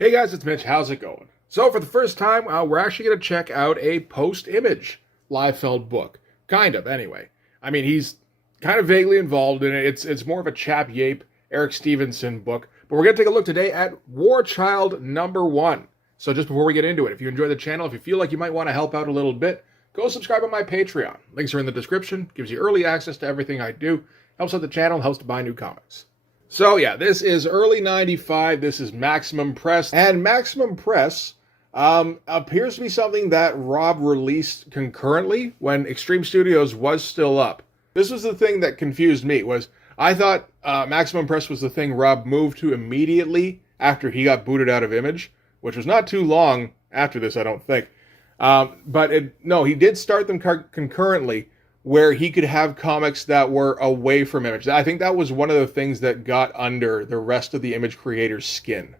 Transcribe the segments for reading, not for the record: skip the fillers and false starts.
Hey guys, it's Mitch. How's it going? So for the first time, we're actually going to check out a post-image Liefeld book. Kind of, anyway. I mean, he's kind of vaguely involved in it. It's more of a Chap Yape, Eric Stevenson book. But we're going to take a look today at WARCHILD #1. So just before we get into it, if you enjoy the channel, if you feel like you might want to help out a little bit, go subscribe on my Patreon. Links are in the description. Gives you early access to everything I do. Helps out the channel, helps to buy new comics. So yeah, this is early 95. This is Maximum Press. And Maximum Press appears to be something that Rob released concurrently when Extreme Studios was still up. This was the thing that confused me, was I thought Maximum Press was the thing Rob moved to immediately after he got booted out of Image, which was not too long after this, I don't think. No, he did start them concurrently, where he could have comics that were away from Image. I think that was one of the things that got under the rest of the Image creators' skin.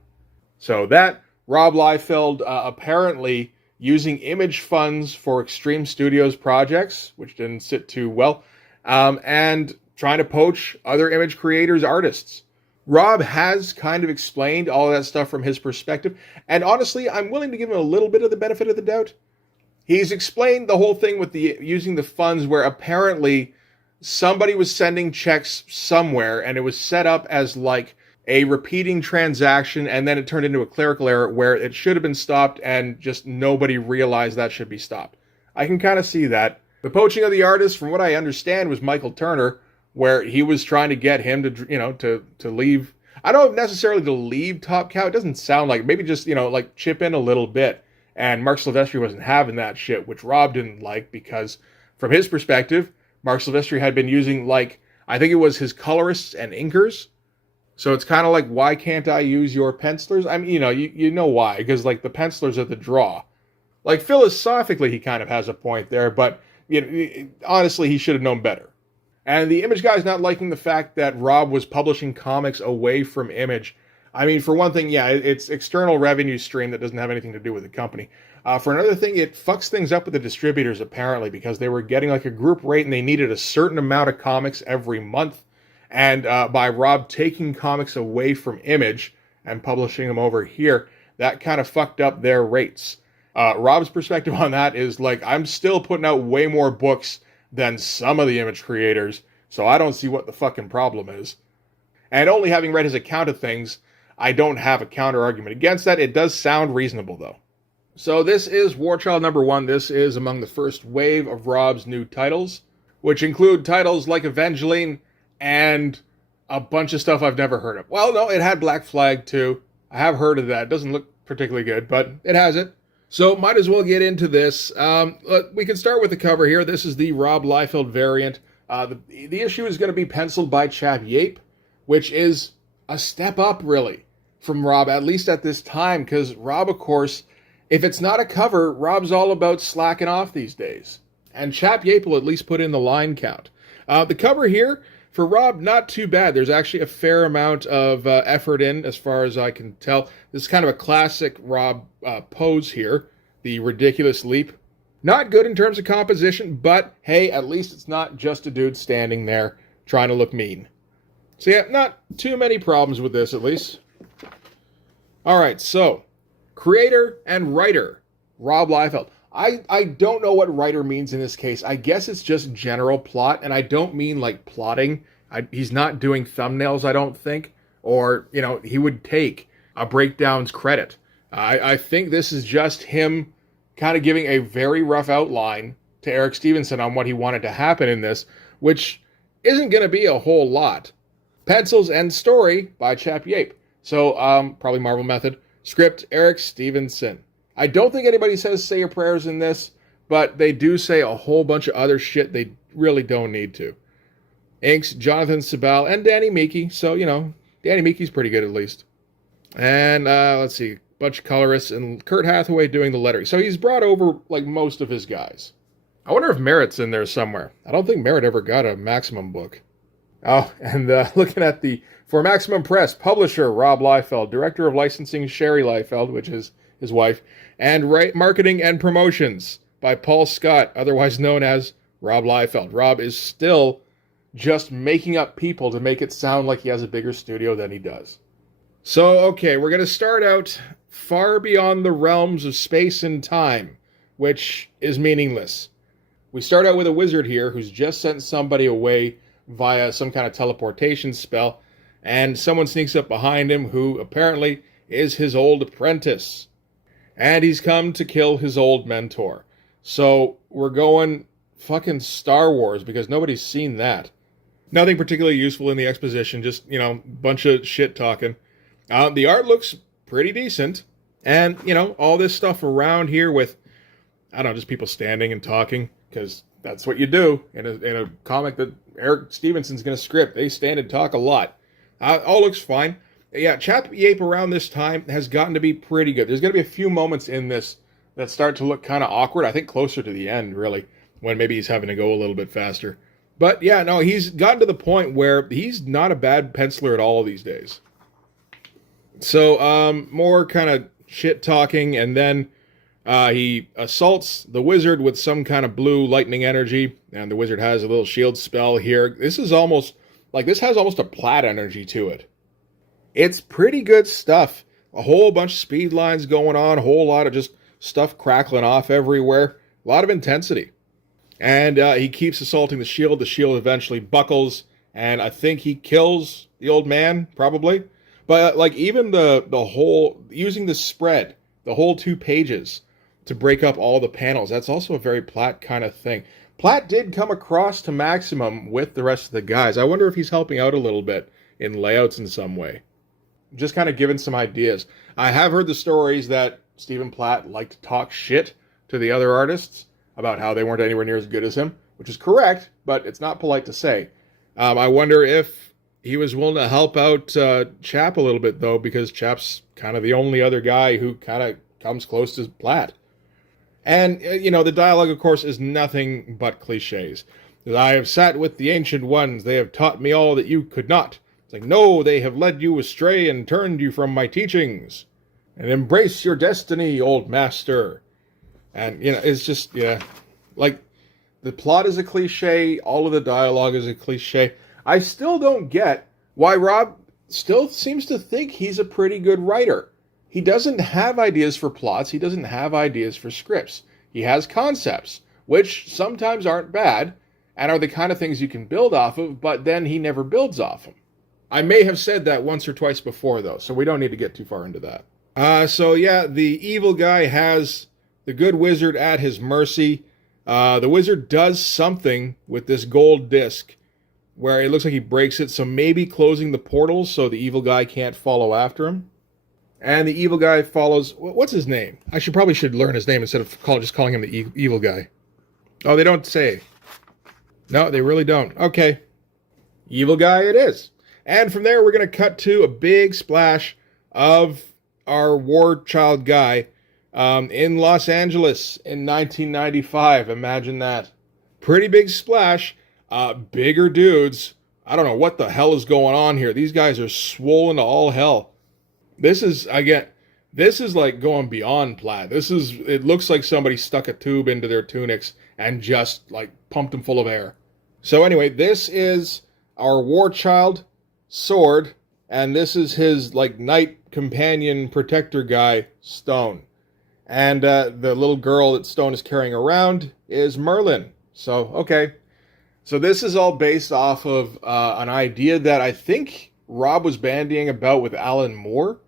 So that, Rob Liefeld apparently using Image funds for Extreme Studios projects, which didn't sit too well, and trying to poach other Image creators' artists. Rob has kind of explained all of that stuff from his perspective, and honestly, I'm willing to give him a little bit of the benefit of the doubt. He's explained the whole thing with the using the funds where apparently somebody was sending checks somewhere and it was set up as like a repeating transaction, and then it turned into a clerical error where it should have been stopped and just nobody realized that should be stopped. I can kind of see that. The poaching of the artist, from what I understand, was Michael Turner, where he was trying to get him to, to leave. I don't know necessarily to leave Top Cow. It doesn't sound like, maybe just, like chip in a little bit. And Mark Silvestri wasn't having that shit, which Rob didn't like, because from his perspective, Mark Silvestri had been using, like, I think it was his colorists and inkers. So it's kind of like, why can't I use your pencilers? I mean, you know why, because, like, the pencilers are the draw. Like, philosophically, he kind of has a point there, but honestly, he should have known better. And the Image guy's not liking the fact that Rob was publishing comics away from Image. I mean, for one thing, yeah, it's external revenue stream that doesn't have anything to do with the company. For another thing, it fucks things up with the distributors, apparently, because they were getting like a group rate and they needed a certain amount of comics every month. And by Rob taking comics away from Image and publishing them over here, that kind of fucked up their rates. Rob's perspective on that is like, I'm still putting out way more books than some of the Image creators, so I don't see what the fucking problem is. And only having read his account of things, I don't have a counter argument against that. It does sound reasonable, though. So this is WARCHILD #1. This is among the first wave of Rob's new titles, which include titles like Evangeline and a bunch of stuff I've never heard of. Well, no, it had Black Flag, too. I have heard of that. It doesn't look particularly good, but it has it. So might as well get into this. We can start with the cover here. This is the Rob Liefeld variant. The issue is going to be penciled by Chap Yape, which is a step up, really, from Rob, at least at this time, because Rob, of course, if it's not a cover, Rob's all about slacking off these days. And Chap Yape will at least put in the line count. The cover here, for Rob, not too bad. There's actually a fair amount of effort in, as far as I can tell. This is kind of a classic Rob pose here, the ridiculous leap. Not good in terms of composition, but hey, at least it's not just a dude standing there trying to look mean. So yeah, not too many problems with this, at least. Alright, so, creator and writer, Rob Liefeld. I don't know what writer means in this case. I guess it's just general plot, and I don't mean like plotting. He's not doing thumbnails, I don't think. Or, he would take a breakdown's credit. I think this is just him kind of giving a very rough outline to Eric Stevenson on what he wanted to happen in this, which isn't going to be a whole lot. Pencils and story by Chap Yape. So, probably Marvel Method. Script, Eric Stevenson. I don't think anybody says say your prayers in this, but they do say a whole bunch of other shit they really don't need to. Inks, Jonathan Sabal, and Danny Meeke. So, Danny Meeke's pretty good at least. And, let's see, a bunch of colorists, and Kurt Hathaway doing the lettering. So he's brought over, like, most of his guys. I wonder if Merritt's in there somewhere. I don't think Merritt ever got a Maximum book. Oh, and looking at for Maximum Press, publisher Rob Liefeld, director of licensing Sherry Liefeld, which is his wife, and marketing and promotions by Paul Scott, otherwise known as Rob Liefeld. Rob is still just making up people to make it sound like he has a bigger studio than he does. So, okay, we're going to start out far beyond the realms of space and time, which is meaningless. We start out with a wizard here who's just sent somebody away via some kind of teleportation spell, and someone sneaks up behind him who apparently is his old apprentice. And he's come to kill his old mentor. So we're going fucking Star Wars because nobody's seen that. Nothing particularly useful in the exposition, just, bunch of shit talking. The art looks pretty decent. And, all this stuff around here with, I don't know, just people standing and talking, because that's what you do in a comic that Eric Stevenson's going to script. They stand and talk a lot. All looks fine. Yeah, Chap Yape around this time has gotten to be pretty good. There's going to be a few moments in this that start to look kind of awkward. I think closer to the end, really, when maybe he's having to go a little bit faster. But yeah, no, he's gotten to the point where he's not a bad penciler at all these days. So, more kind of shit talking, and then he assaults the wizard with some kind of blue lightning energy, and the wizard has a little shield spell here. This has almost a Platt energy to it. It's pretty good stuff. A whole bunch of speed lines going on, a whole lot of just stuff crackling off everywhere. A lot of intensity. And he keeps assaulting the shield. The shield eventually buckles, and I think he kills the old man, probably. But even the whole, using the spread, the whole 2 pages to break up all the panels, that's also a very Platt kind of thing. Platt did come across to maximum with the rest of the guys. I wonder if he's helping out a little bit in layouts in some way. Just kind of giving some ideas. I have heard the stories that Stephen Platt liked to talk shit to the other artists about how they weren't anywhere near as good as him, which is correct, but it's not polite to say. I wonder if he was willing to help out Chap a little bit, though, because Chap's kind of the only other guy who kind of comes close to Platt. And, the dialogue, of course, is nothing but cliches. I have sat with the ancient ones. They have taught me all that you could not. It's like, no, they have led you astray and turned you from my teachings. And embrace your destiny, old master. And, it's just, yeah. Like, the plot is a cliche. All of the dialogue is a cliche. I still don't get why Rob still seems to think he's a pretty good writer. He doesn't have ideas for plots. He doesn't have ideas for scripts. He has concepts, which sometimes aren't bad, and are the kind of things you can build off of, but then he never builds off them. I may have said that once or twice before, though, so we don't need to get too far into that. So yeah, the evil guy has the good wizard at his mercy. The wizard does something with this gold disc, where it looks like he breaks it, so maybe closing the portals so the evil guy can't follow after him. And the evil guy follows... What's his name? I probably should learn his name instead of just calling him the evil guy. Oh, they don't say. No, they really don't. Okay. Evil guy it is. And from there, we're going to cut to a big splash of our WARCHILD guy in Los Angeles in 1995. Imagine that. Pretty big splash. Bigger dudes. I don't know what the hell is going on here. These guys are swollen to all hell. This is like going beyond Platt. It looks like somebody stuck a tube into their tunics and just like pumped them full of air. So anyway, this is our WARCHILD sword, and this is his like knight companion protector guy, Stone. And the little girl that Stone is carrying around is Merlin. So, okay. So this is all based off of an idea that I think Rob was bandying about with Alan Moore,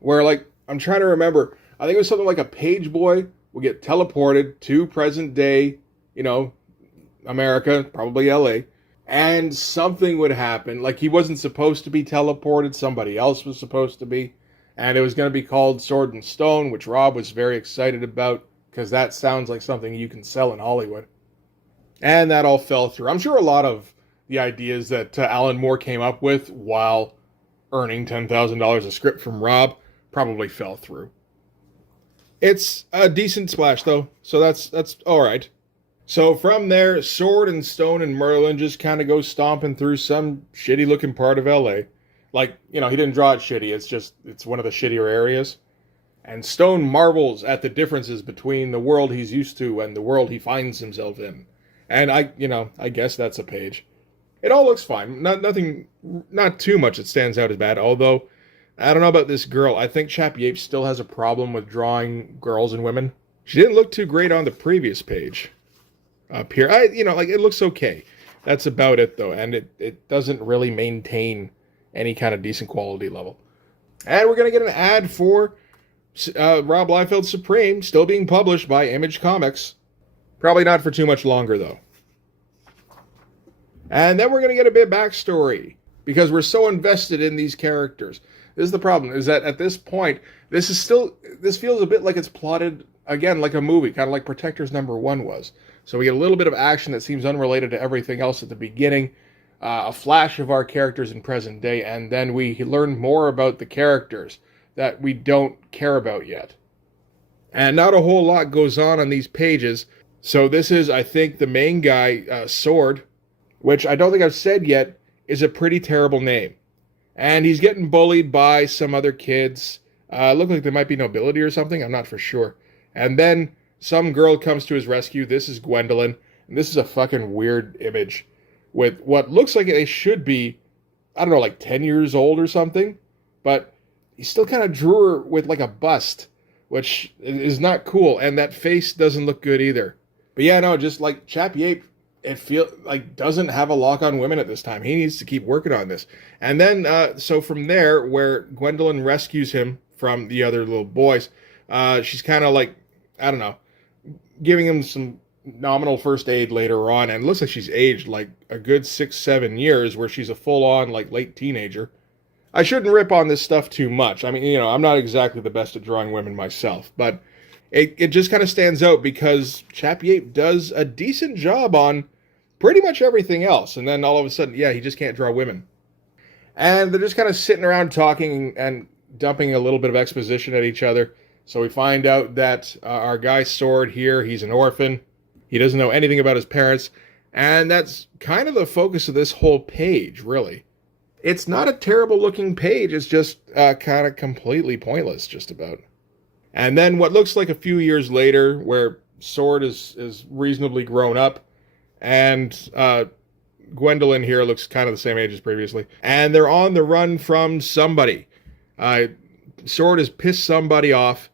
where, like, I'm trying to remember, I think it was something like a page boy would get teleported to present day, America, probably LA, and something would happen. Like, he wasn't supposed to be teleported, somebody else was supposed to be, and it was going to be called Sword and Stone, which Rob was very excited about, because that sounds like something you can sell in Hollywood. And that all fell through. I'm sure a lot of the ideas that Alan Moore came up with while earning $10,000 a script from Rob probably fell through. It's a decent splash, though, so that's all right. So from there, Sword and Stone and Merlin just kind of go stomping through some shitty-looking part of L.A. Like, he didn't draw it shitty. It's one of the shittier areas. And Stone marvels at the differences between the world he's used to and the world he finds himself in. And I guess that's a page. It all looks fine. Not too much that stands out as bad, although I don't know about this girl. I think Chap Yates still has a problem with drawing girls and women. She didn't look too great on the previous page. Up here, like it looks okay. That's about it though, and it doesn't really maintain any kind of decent quality level. And we're gonna get an ad for Rob Liefeld's Supreme, still being published by Image Comics. Probably not for too much longer though. And then we're gonna get a bit of backstory because we're so invested in these characters. This is the problem: is that at this point, this feels a bit like it's plotted again like a movie, kind of like Protectors #1 was. So we get a little bit of action that seems unrelated to everything else at the beginning, a flash of our characters in present day, and then we learn more about the characters that we don't care about yet. And not a whole lot goes on these pages. So this is, I think, the main guy, Sword, which I don't think I've said yet, is a pretty terrible name. And he's getting bullied by some other kids. Look like they might be nobility or something, I'm not for sure. And then some girl comes to his rescue. This is Gwendolyn. And this is a fucking weird image with what looks like they should be, I don't know, like 10 years old or something. But he still kind of drew her with like a bust, which is not cool. And that face doesn't look good either. But yeah, no, just like Chap Yates, it feels like doesn't have a lock on women at this time. He needs to keep working on this. And then, so from there, where Gwendolyn rescues him from the other little boys, she's kind of like, I don't know, giving him some nominal first aid later on, and it looks like she's aged like a good 6-7 years, where she's a full-on like late teenager. I shouldn't rip on this stuff too much. I mean, I'm not exactly the best at drawing women myself, but it just kind of stands out because Chap Yates does a decent job on pretty much everything else, and then all of a sudden, yeah, he just can't draw women. And they're just kind of sitting around talking and dumping a little bit of exposition at each other. So we find out that our guy Sword here, he's an orphan. He doesn't know anything about his parents. And that's kind of the focus of this whole page, really. It's not a terrible looking page. It's just kind of completely pointless, just about. And then what looks like a few years later, where Sword is reasonably grown up, and Gwendolyn here looks kind of the same age as previously. And they're on the run from somebody. Sword has pissed somebody off,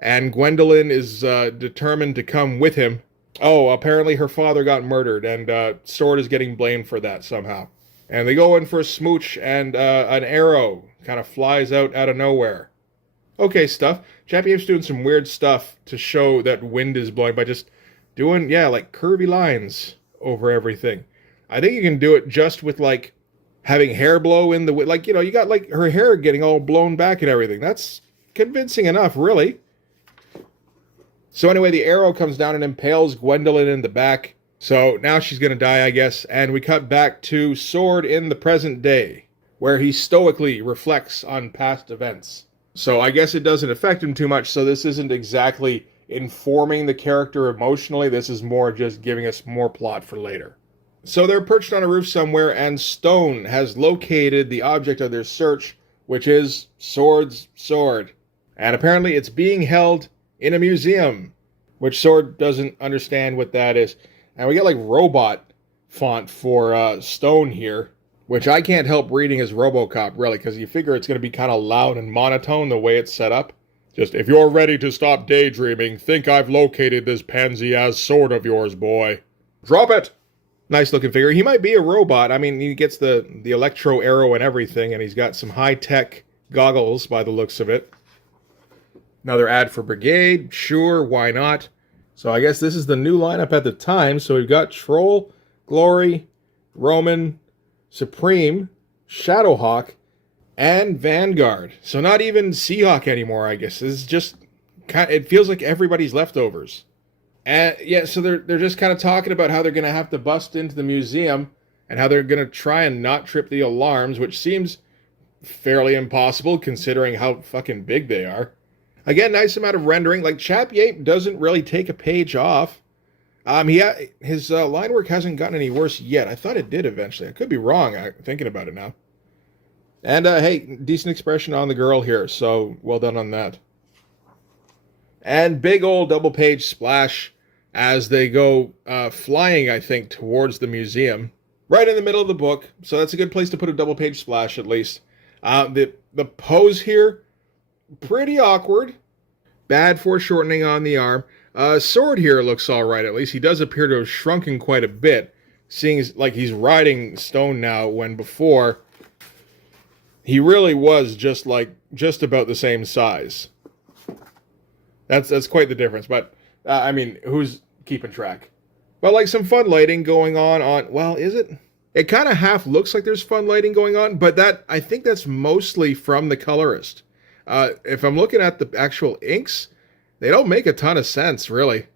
and Gwendolyn is determined to come with him. Oh, apparently her father got murdered, and Sword is getting blamed for that somehow. And they go in for a smooch, and an arrow kind of flies out of nowhere. Okay stuff. Chap Yates doing some weird stuff to show that wind is blowing by just doing, like curvy lines over everything. I think you can do it just with, like, having hair blow in the wind. Like, you got, like, her hair getting all blown back and everything. That's convincing enough, really. So anyway, the arrow comes down and impales Gwendolyn in the back. So now she's going to die, I guess. And we cut back to Sword in the present day, where he stoically reflects on past events. So I guess it doesn't affect him too much. So this isn't exactly informing the character emotionally. This is more just giving us more plot for later. So they're perched on a roof somewhere, and Stone has located the object of their search, which is Sword's sword. And apparently it's being held in a museum, which Sword doesn't understand what that is. And we get like robot font for Stone here, which I can't help reading as RoboCop, really, because you figure it's going to be kind of loud and monotone the way it's set up. Just, if you're ready to stop daydreaming, think I've located this pansy-ass sword of yours, boy. Drop it! Nice looking figure. He might be a robot. I mean, he gets the electro arrow and everything, and he's got some high-tech goggles by the looks of it. Another ad for Brigade. Sure, why not? So I guess this is the new lineup at the time. So we've got Troll, Glory, Roman, Supreme, Shadowhawk, and Vanguard. So not even Seahawk anymore, I guess. This is just kind of, it feels like everybody's leftovers. And yeah, so they're just kind of talking about how they're going to have to bust into the museum and how they're going to try and not trip the alarms, which seems fairly impossible considering how fucking big they are. Again, nice amount of rendering. Like, Chap Yates doesn't really take a page off. His line work hasn't gotten any worse yet. I thought it did eventually. I could be wrong, thinking about it now. And, hey, decent expression on the girl here, so well done on that. And big old double-page splash as they go flying, I think, towards the museum. Right in the middle of the book, so that's a good place to put a double-page splash, at least. The the pose here, pretty awkward. Bad foreshortening on the arm. Sword here looks alright, at least. He does appear to have shrunken quite a bit, seeing like he's riding stone now, when before he really was just about the same size. That's quite the difference, but I mean, who's keeping track? But like some fun lighting going on, well, is it? It kind of half looks like there's fun lighting going on, but I think that's mostly from the colorist. If I'm looking at the actual inks, they don't make a ton of sense, really,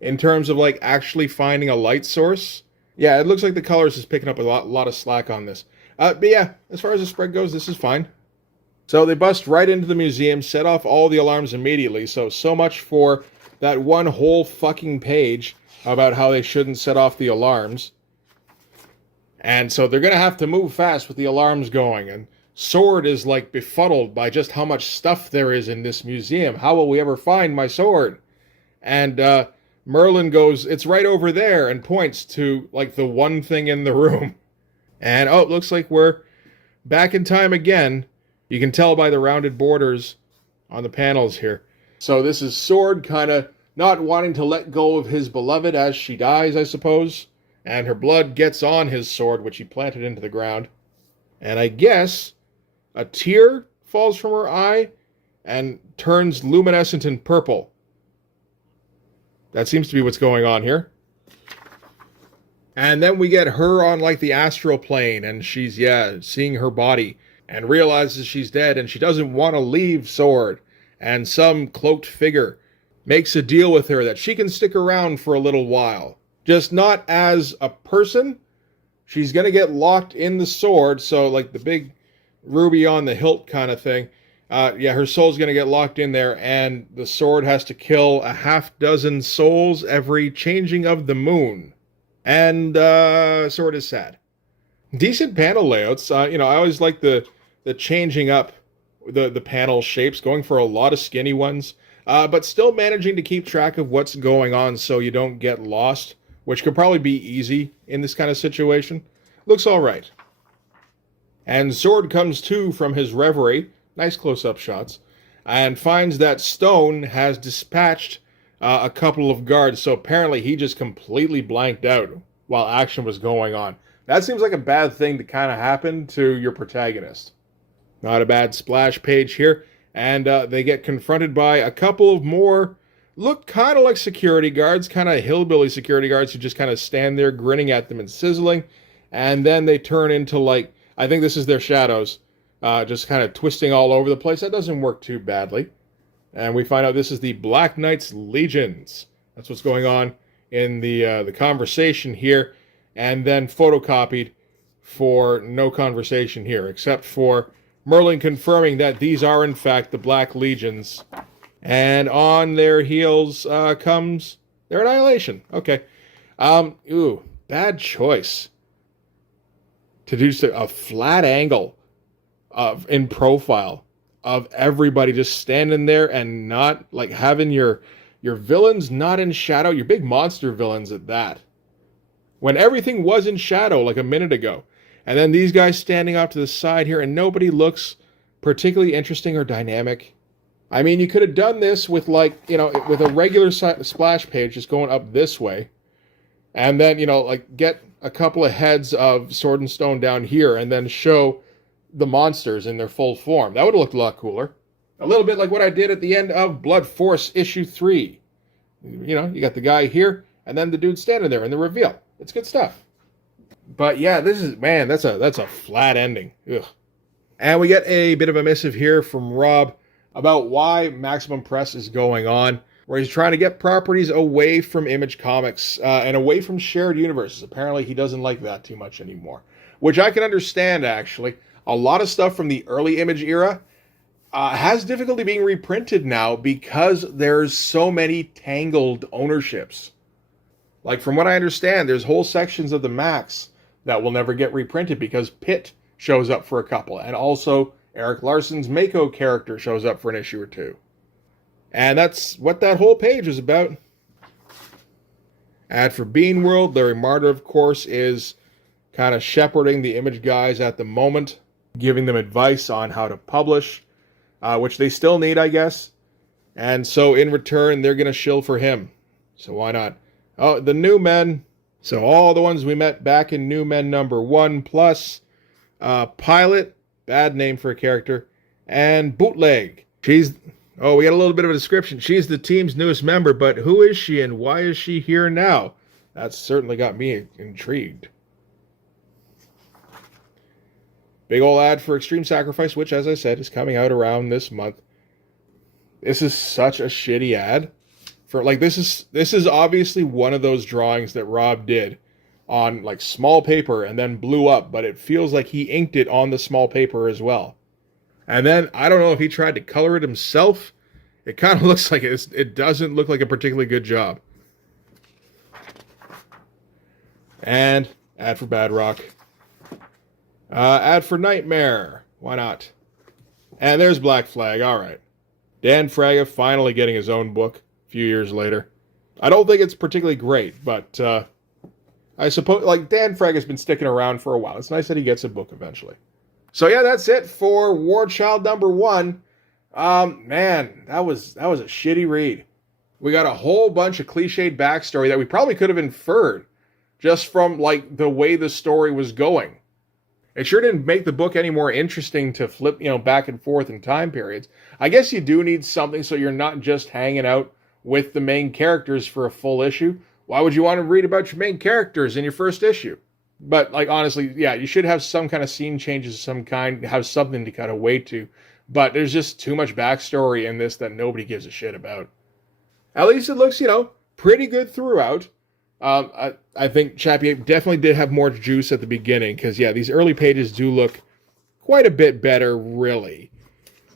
in terms of like actually finding a light source. Yeah, it looks like the colorist is picking up a lot of slack on this. But yeah, as far as the spread goes, this is fine. So they bust right into the museum, set off all the alarms immediately. So much for that one whole fucking page about how they shouldn't set off the alarms. And so they're going to have to move fast with the alarms going. And Sword is like befuddled by just how much stuff there is in this museum. How will we ever find my sword? And Merlin goes, it's right over there, and points to like the one thing in the room. And oh, it looks like we're back in time again. You can tell by the rounded borders on the panels here. So this is Sword kind of not wanting to let go of his beloved as she dies, I suppose. And her blood gets on his sword, which he planted into the ground. And I guess a tear falls from her eye and turns luminescent and purple. That seems to be what's going on here. And then we get her on like the astral plane, and she's, seeing her body and realizes she's dead, and she doesn't want to leave Sword. And some cloaked figure makes a deal with her that she can stick around for a little while. Just not as a person. She's going to get locked in the sword, so like the big ruby on the hilt kind of thing. Her soul's going to get locked in there, and the sword has to kill a half dozen souls every changing of the moon. And Sword is sad. Decent panel layouts. I always like the changing up the panel shapes, going for a lot of skinny ones, but still managing to keep track of what's going on so you don't get lost, which could probably be easy in this kind of situation. Looks all right. And Sword comes to from his reverie, nice close-up shots, and finds that Stone has dispatched a couple of guards, so apparently he just completely blanked out while action was going on. That seems like a bad thing to kind of happen to your protagonist. Not a bad splash page here, and they get confronted by a couple of more, look kind of like security guards, kind of hillbilly security guards who just kind of stand there grinning at them and sizzling, and then they turn into like, I think this is their shadows, just kind of twisting all over the place. That doesn't work too badly. And we find out this is the Black Knight's Legions. That's what's going on in the conversation here, and then photocopied for no conversation here, except for Merlin confirming that these are in fact the Black Legions. And on their heels comes their annihilation. Okay. Bad choice to do a flat angle in profile of everybody just standing there and not like having your villains not in shadow, your big monster villains at that. When everything was in shadow like a minute ago. And then these guys standing off to the side here, and nobody looks particularly interesting or dynamic. I mean, you could have done this with with a regular splash page just going up this way. And then, get a couple of heads of Sword and Stone down here and then show the monsters in their full form. That would have looked a lot cooler. A little bit like what I did at the end of Blood Force issue 3. You got the guy here, and then the dude standing there in the reveal. It's good stuff. But yeah, that's a flat ending. Ugh. And we get a bit of a missive here from Rob about why Maximum Press is going on, where he's trying to get properties away from Image Comics and away from shared universes. Apparently he doesn't like that too much anymore, which I can understand, actually. A lot of stuff from the early Image era has difficulty being reprinted now because there's so many tangled ownerships. Like, from what I understand, there's whole sections of the Max that will never get reprinted because Pitt shows up for a couple, and also Eric Larson's Mako character shows up for an issue or two. And that's what that whole page is about. And for Bean World, Larry Marder, of course, is kind of shepherding the Image guys at the moment. giving them advice on how to publish, which they still need, I guess. And so in return, they're going to shill for him. So why not? Oh, the New Men. So all the ones we met back in New Men #1, plus Pilot, bad name for a character, and Bootleg. We got a little bit of a description. She's the team's newest member, but who is she and why is she here now? That's certainly got me intrigued. Big ol' ad for Extreme Sacrifice, which, as I said, is coming out around this month. This is such a shitty ad. This is obviously one of those drawings that Rob did on like small paper and then blew up, but it feels like he inked it on the small paper as well. And then I don't know if he tried to color it himself. It kind of looks like it doesn't look like a particularly good job. And ad for Bad Rock. Ad for Nightmare. Why not? And there's Black Flag. All right. Dan Fraga finally getting his own book a few years later. I don't think it's particularly great, but I suppose, like, Dan Fraga's been sticking around for a while. It's nice that he gets a book eventually. So yeah, that's it for WARCHILD #1. Man, that was a shitty read. We got a whole bunch of cliched backstory that we probably could have inferred just from, like, the way the story was going. It sure didn't make the book any more interesting to flip, back and forth in time periods. I guess you do need something so you're not just hanging out with the main characters for a full issue. Why would you want to read about your main characters in your first issue? But, like, honestly, yeah, you should have some kind of scene changes of some kind, have something to kind of wait to. But there's just too much backstory in this that nobody gives a shit about. At least it looks, pretty good throughout. I think Chappie definitely did have more juice at the beginning, because, yeah, these early pages do look quite a bit better, really.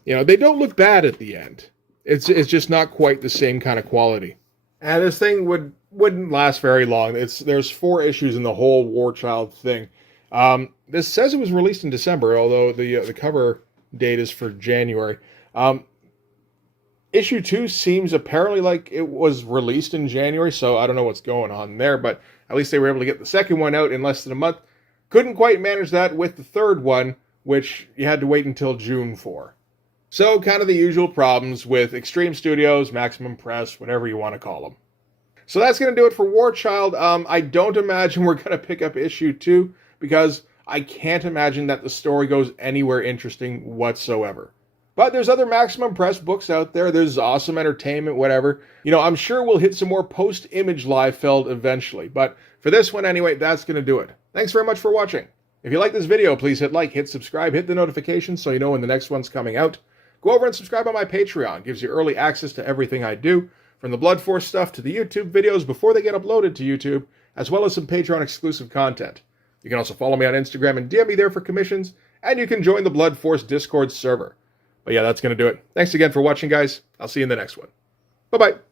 They don't look bad at the end. It's just not quite the same kind of quality. And this thing wouldn't last very long. There's 4 issues in the whole WARCHILD thing. This says it was released in December, although the cover date is for January. Issue 2 seems apparently like it was released in January, so I don't know what's going on there, but at least they were able to get the second one out in less than a month. Couldn't quite manage that with the third one, which you had to wait until June for. So kind of the usual problems with Extreme Studios, Maximum Press, whatever you want to call them. So that's going to do it for WARCHILD. I don't imagine we're going to pick up issue 2, because I can't imagine that the story goes anywhere interesting whatsoever. But there's other Maximum Press books out there. There's Awesome Entertainment, whatever. I'm sure we'll hit some more post-image Liefeld eventually. But for this one anyway, that's going to do it. Thanks very much for watching. If you like this video, please hit like, hit subscribe, hit the notifications so you know when the next one's coming out. Go over and subscribe on my Patreon. It gives you early access to everything I do, from the Blood Force stuff to the YouTube videos before they get uploaded to YouTube, as well as some Patreon exclusive content. You can also follow me on Instagram and DM me there for commissions, and you can join the Blood Force Discord server. But yeah, that's going to do it. Thanks again for watching, guys. I'll see you in the next one. Bye-bye.